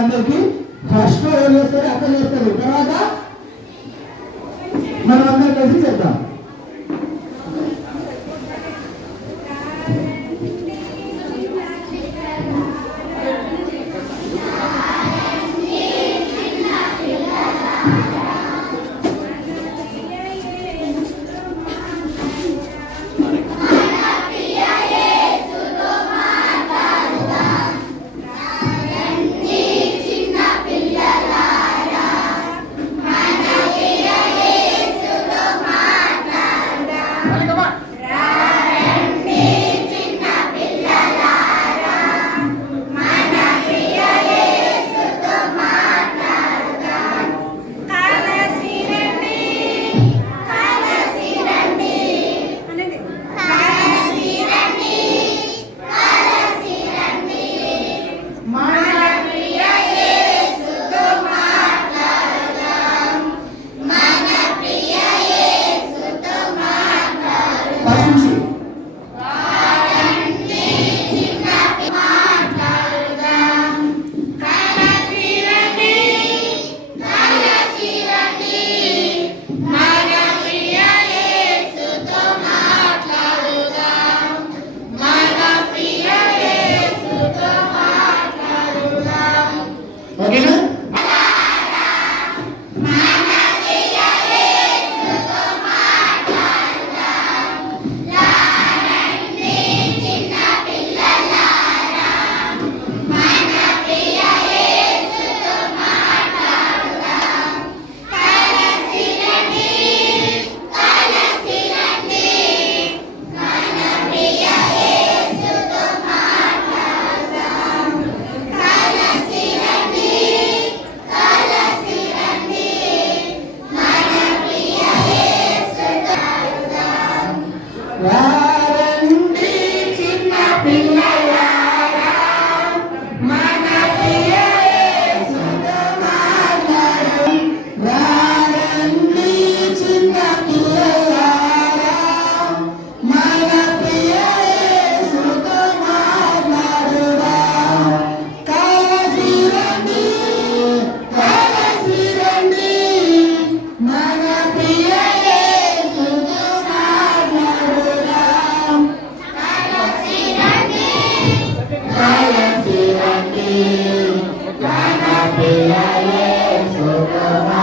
అందరికీ ఫస్ట్ ఎవరు చేస్తారు అక్కడ చేస్తారు తర్వాత మనం అందరం కలిసి చేద్దాం. times Wow. Deus.